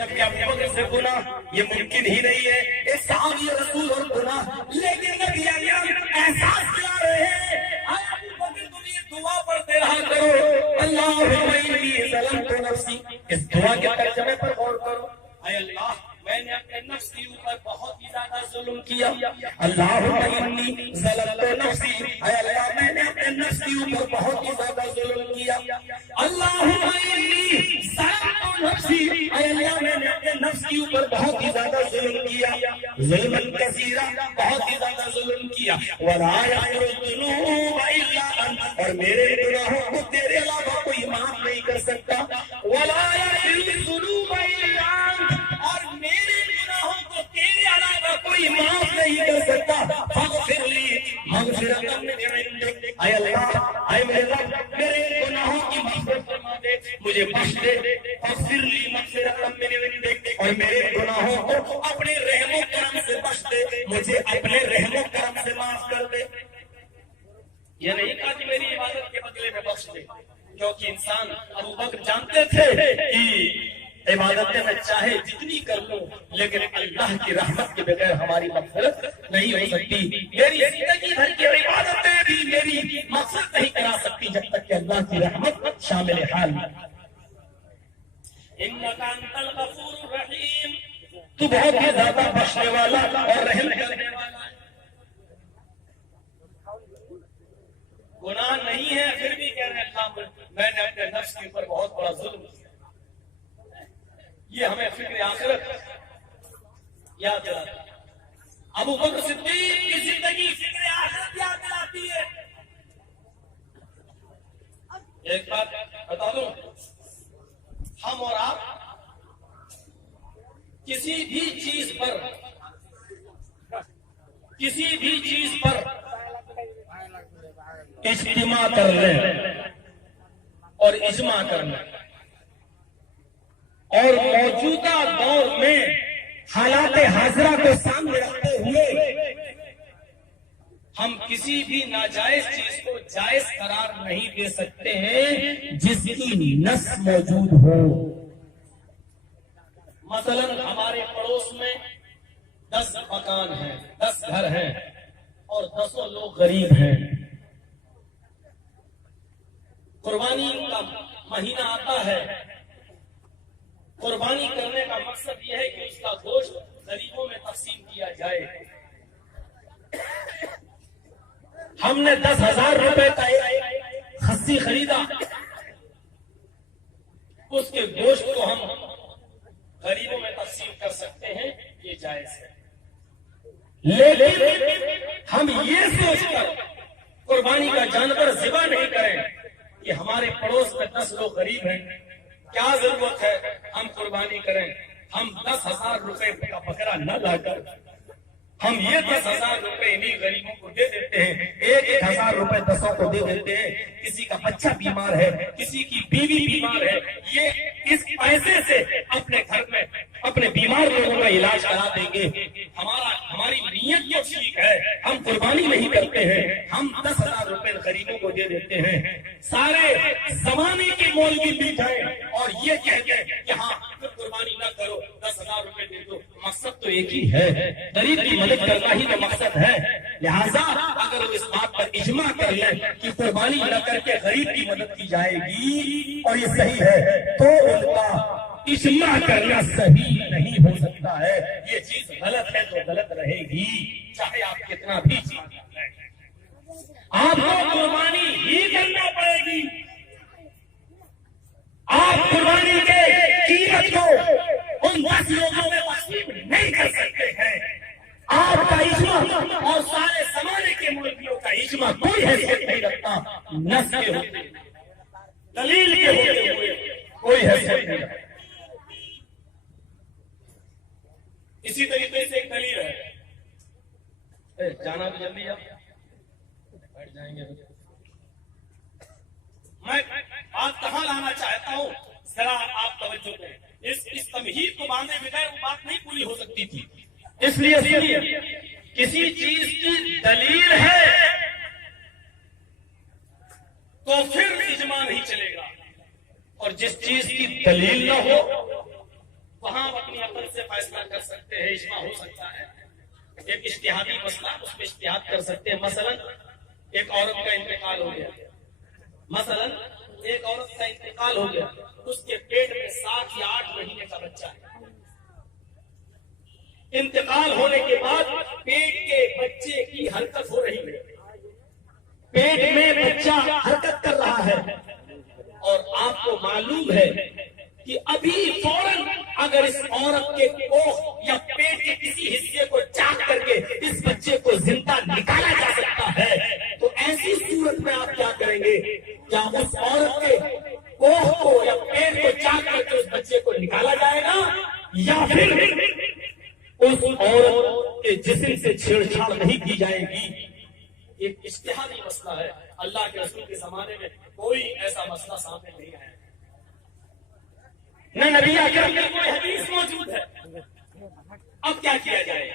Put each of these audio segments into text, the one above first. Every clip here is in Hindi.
जबकि अबू बकर से गुनाह ये मुमकिन ही नहीं है, इस सहाबी रसूल और गुनाह, लेकिन नबी अकरम एहसास दिला रहे हैं, अबू बकर तुम ये दुआ पढ़ते रहा करो, अल्लाहुम्मा इन्नी ज़लमतु नफ्सी। इस दुआ के तर्जुमे पर गौर करो, ऐ अल्लाह मैंने अपने नफ्स के ऊपर बहुत ही ज्यादा जुल्म किया, अल्लाहुम्मा इन्नी ज़लमतु नफ्सी, ऐ अल्लाह मैंने अपने नफ्स के ऊपर बहुत ही ज्यादा जुल्म किया, अल्लाहुम्मा इन्नी ज़लमतु नफ्सी, ऐ अल्लाह मैंने अपने नफ्स के ऊपर बहुत ही ज्यादा जुल्म किया, ज़ुल्मन कसीरा, बहुत ही ज्यादा जुल्म किया, वला यग़फ़िरुज़्ज़ुनूब इल्ला अंत, और मेरे गुनाहों को तेरे अलावा कोई माफ नहीं कर सकता, वला यग़फ़िरुज़्ज़ुनूब इल्ला अंत, और मेरे गुनाहों को तेरे अलावा कोई माफ नहीं कर सकता, फ़ग़फ़िरली मग़फ़िरतन मिन इंदिक, ऐ अल्लाह ऐ मेरे रब मेरे गुनाहों की माफ़रत फरमा दे, मुझे बख्श दे, फ़ग़फ़िरली मग़फ़िरतन मिन इंदिक, और मेरे गुनाहों को अपने रहमो करम से बख्श दे, मुझे अपने रहमो करम से माफ कर दे। ये नहीं कहा कि मेरी इबादत के बदले में बख्श दे, क्योंकि इंसान अबू बकर जानते थे कि इबादतें मैं चाहे जितनी कर लूं, लेकिन अल्लाह की रहमत के बगैर हमारी मग़फ़िरत नहीं हो सकती, मेरी जिंदगी भर की इबादतें भी मेरी मक़सद नहीं करा सकती जब तक कि अल्लाह की रहमत शामिल हाल। इन्नका अंतल गफूरुर रहीम, तू बहुत ही ज्यादा बख्शने वाला और रहम करने वाला है। गुनाह नहीं है फिर भी कह रहे अल्लाह मैंने अपने नफ्स के ऊपर बहुत बड़ा जुल्म किया। ये हमें फिक्र आखिरत याद दिलाता है। अबू बकर सिद्दीक की जिंदगी फिक्र आखिरत याद दिलाती है। एक बात बता दूं, हम और आप किसी भी चीज पर इज्तिमा कर लें और इज्मा कर लें, और मौजूदा दौर में हालात हाजरा को सामने रखते हुए हम किसी भी नाजायज चीज को जायज करार नहीं दे सकते हैं जिसकी नस मौजूद हो। मसलन हमारे पड़ोस में 10 मकान हैं, 10 घर हैं और 10 लोग गरीब हैं। कुर्बानी का महीना आता है, कुर्बानी करने का मकसद यह है कि उसका गोश्त गरीबों में तकसीम किया जाए। हमने 10,000 रुपए का एक खस्सी खरीदा, उसके गोश्त को हम गरीबों में तकसीम कर सकते हैं, ये जायज है। लेकिन हम ये सोचकर कुर्बानी का जानवर ज़िबा नहीं करें कि हमारे पड़ोस में 10 लोग गरीब हैं, क्या जरूरत है हम कुर्बानी करें। हम 10,000 रुपए का बकरा न लाकर हम ये 10,000 रुपए इन्हीं गरीबों को दे देते हैं, 1,000 रुपए 10 को दे देते हैं। किसी का बच्चा बीमार है, किसी की बीवी बीमार है, ये इस पैसे से अपने घर में अपने बीमार लोगों का इलाज करा देंगे। हमारी नीयत तो ठीक है, हम कुर्बानी नहीं करते हैं, हम 10,000 रुपए गरीबों को दे देते हैं। सारे जमाने के मौलवी भी जाए और ये कहते हैं कि हाँ कुर्बानी ना करो, 10,000 रुपए दे दो। मकसद तो एक ही है, गरीब की मदद करना ही तो मकसद है। लिहाजा अगर वो इस बात पर इजमा कर ले कि कुर्बानी न करके गरीब की मदद की जाएगी और ये सही है, तो उनका इजमा करना सही नहीं हो सकता है। ये चीज गलत है तो गलत रहेगी, चाहे आप कितना भी चीज आपको कुर्बानी ही करना पड़ेगी। आप कुर्बानी के कीमत को उन 10 लोगों में तकसीम नहीं कर सकते हैं। आपका इज्मा और सारे जमाने के मौलवियों का इज्मा कोई हैसियत नहीं रखता, नस के होते दलील के होते हुए कोई हैसियत नहीं रखता। इसी तरीके से एक दलील है, जाना तो जल्दी आप बैठ जाएंगे। मैं बात कहां लाना चाहता हूं, जरा आप तवज्जो दें। इस तमहीद को बांधे बगैर वो बात नहीं पूरी हो सकती थी। इसलिए किसी चीज की दलील है तो फिर इजमा नहीं चलेगा, और जिस चीज की दलील न हो वहां आप अपनी अकल से फैसला कर सकते हैं, इज्मा हो सकता है। एक इज्तिहादी मसला, उसमें इज्तिहाद कर सकते हैं। मसलन एक औरत का इंतकाल हो गया, मसलन एक औरत का इंतकाल हो गया, उसके पेट में 7 या 8 महीने का बच्चा है। इंतकाल होने के बाद पेट के बच्चे की हरकत हो रही है, पेट में बच्चा हरकत कर रहा है, और आपको मालूम है कि अभी फौरन अगर इस औरत के कोख या पेट के किसी हिस्से को चाक करके इस बच्चे को जिंदा निकाला जा सकता है, तो ऐसी सूरत में आप क्या करेंगे? क्या उस औरत के कोख को या पेट को चाक करके उस बच्चे को निकाला जाएगा, या फिर उस औरत के जिस्म से छेड़छाड़ नहीं की जाएगी? एक इज्तिहादी मसला है। अल्लाह के रसूल के जमाने में कोई ऐसा मसला सामने नहीं आया, न नबी अकरम की कोई हदीस मौजूद है। अब क्या किया जाए?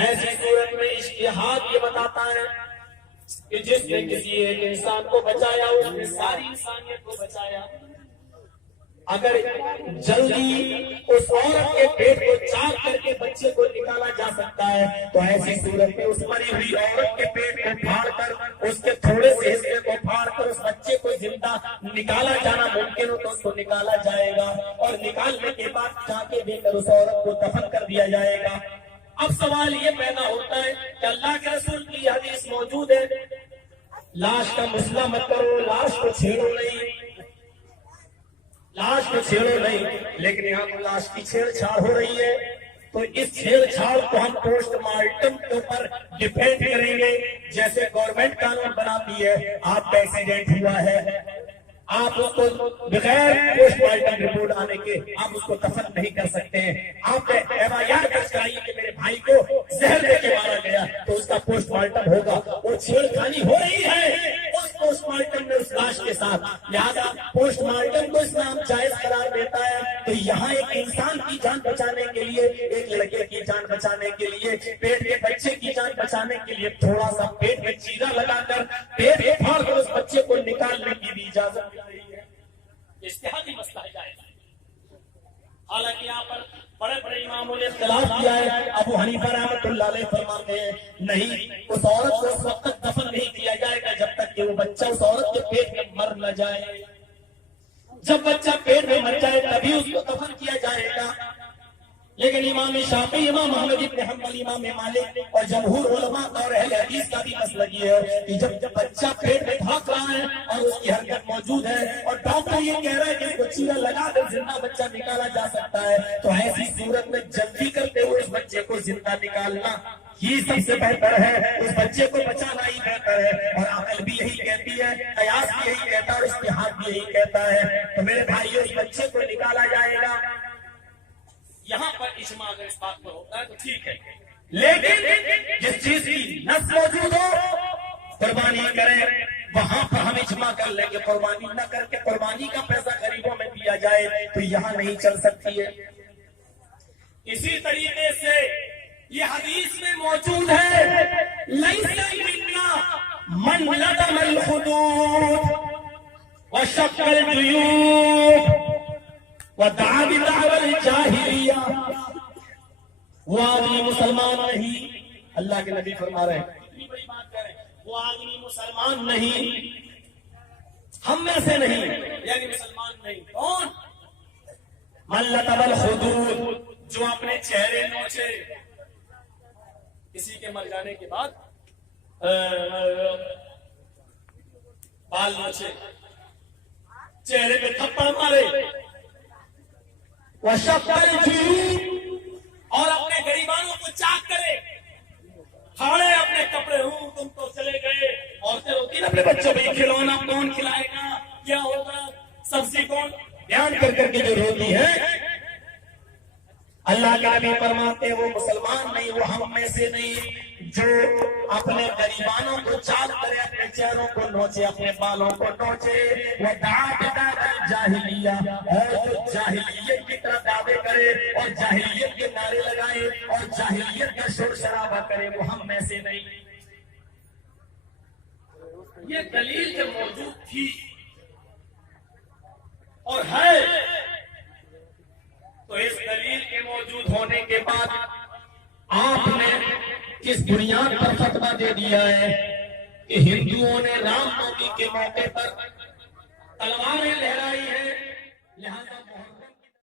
ऐसी सूरत में इज्तिहाद ये बताता है कि जिसने किसी एक इंसान को बचाया, उसने सारी इंसानियत को बचाया। अगर जल्दी उस औरत के पेट को चाक करके बच्चे को निकाला जा सकता है, तो ऐसी सूरत में उस मरी हुई औरत के पेट को फाड़कर, उसके थोड़े से हिस्से को फाड़कर उस बच्चे को जिंदा निकाला जाना मुमकिन हो तो उसको निकाला जाएगा, और निकालने के बाद जाके देकर उस औरत को दफन कर दिया जाएगा। अब सवाल ये पैदा होता है कि अल्लाह के रसूल की हदीस मौजूद है, लाश का मसला मत करो, लाश को छेड़ो नहीं, लाश को छेड़ो नहीं, लेकिन यहाँ तो लाश की छेड़छाड़ हो रही है। तो इस छेड़छाड़ को हम पोस्टमार्टम के ऊपर डिपेंड करेंगे। जैसे गवर्नमेंट कानून बनाती है, आपका एक्सीडेंट हुआ है, आप उसको बगैर पोस्टमार्टम रिपोर्ट आने के आप उसको दफन नहीं कर सकते हैं। आप एफआईआर दर्ज कराइए कि मेरे भाई को जहर देके मारा गया, तो उसका पोस्टमार्टम होगा। वो छेड़खानी हो रही है उस पोस्टमार्टम में उस लाश के साथ, लिहाजा पोस्टमार्टम को इस्लाम जायज करार देता है। तो यहाँ एक इंसान की जान बचाने के लिए, एक लड़के की जान बचाने के लिए, पेट के बच्चे की जान बचाने के लिए थोड़ा सा पेट में चीरा लगाकर पेट फाड़ कर उस बच्चे को निकालने की भी इजाजत इज्तिहादी मसला है। हालांकि यहाँ पर बड़े बड़े इमामों ने इख्तिलाफ किया है। अबू हनीफा रहमतुल्लाह अलैह फरमाते हैं नहीं, उस औरत को उस वक्त तक दफन नहीं किया जाएगा जब तक कि वो बच्चा उस औरत के पेट में मर न जाए। जब बच्चा पेट में मर जाए तभी उसको दफन किया जाएगा। लेकिन इमाम शाफी, इमाम अहमद इब्न हंबल, इमाम मालिक और जमहूर उलमा और अहले हदीस का भी मसला ये है कि जब बच्चा पेट में भाग रहा है और उसकी हरकत मौजूद है और डॉक्टर ये कह रहा है कि इसको चीरा लगा कर जिंदा बच्चा निकाला जा सकता है, तो ऐसी सूरत में जल्दी करते हुए उस बच्चे को जिंदा निकालना ये सबसे बेहतर है। उस बच्चे को बचाना ही बेहतर है, और अकल भी यही कहती है, कयास भी यही कहता है और इज्तिहाद भी यही कहता है। तो मेरे भाई, उस बच्चे को निकाला जाएगा। यहाँ पर इज्मा अगर इस बात पर होता है तो ठीक है, लेकिन जिस चीज की नस मौजूद हो कुर्बानी करें, वहां पर हम इज्मा कर लेंगे। कुर्बानी न करके कुर्बानी का पैसा गरीबों में दिया जाए तो यहाँ नहीं चल सकती है। इसी तरीके से ये हदीस में मौजूद है, लैसा मिन्ना मन लदमल हुदूद व शक्कल जुयूब वो जाहिलिया, वो आदमी मुसलमान नहीं। अल्लाह के नबी फरमा रहे हैं, इतनी बड़ी बात करें, वो आदमी मुसलमान नहीं, हम में से नहीं, यानी मुसलमान नहीं। कौन? मल्लतबल हुदूद, जो अपने चेहरे नोचे, किसी के मर जाने के बाद बाल नोचे, चेहरे पे थप्पड़ मारे, और अपने गरीबानों को चाक करे, फाड़े अपने कपड़े, हूं तुम तो चले गए। औरतें रोती ना अपने बच्चों में, खिलौना कौन खिलाएगा, क्या होगा, सब्जी कौन, ध्यान कर करके जो रोती है। अल्लाह के नबी फरमाते वो मुसलमान नहीं, वो हम में से नहीं, जो अपने गरीबानों को चाक करे, अपने चेहरों को नोचे, अपने बालों को नोचे। वो जाहिलिया, और जो जाहिलियत की तरफ दावे करे और जाहिलियत के नारे लगाए और जाहिलियत का शोर शराबा करे, वो हम में से नहीं। ये दलील जब मौजूद थी और है, तो इस दलील के मौजूद होने के बाद आपने किस बुनियाद पर फतवा दे दिया है कि हिंदुओं ने रामनवमी के मौके पर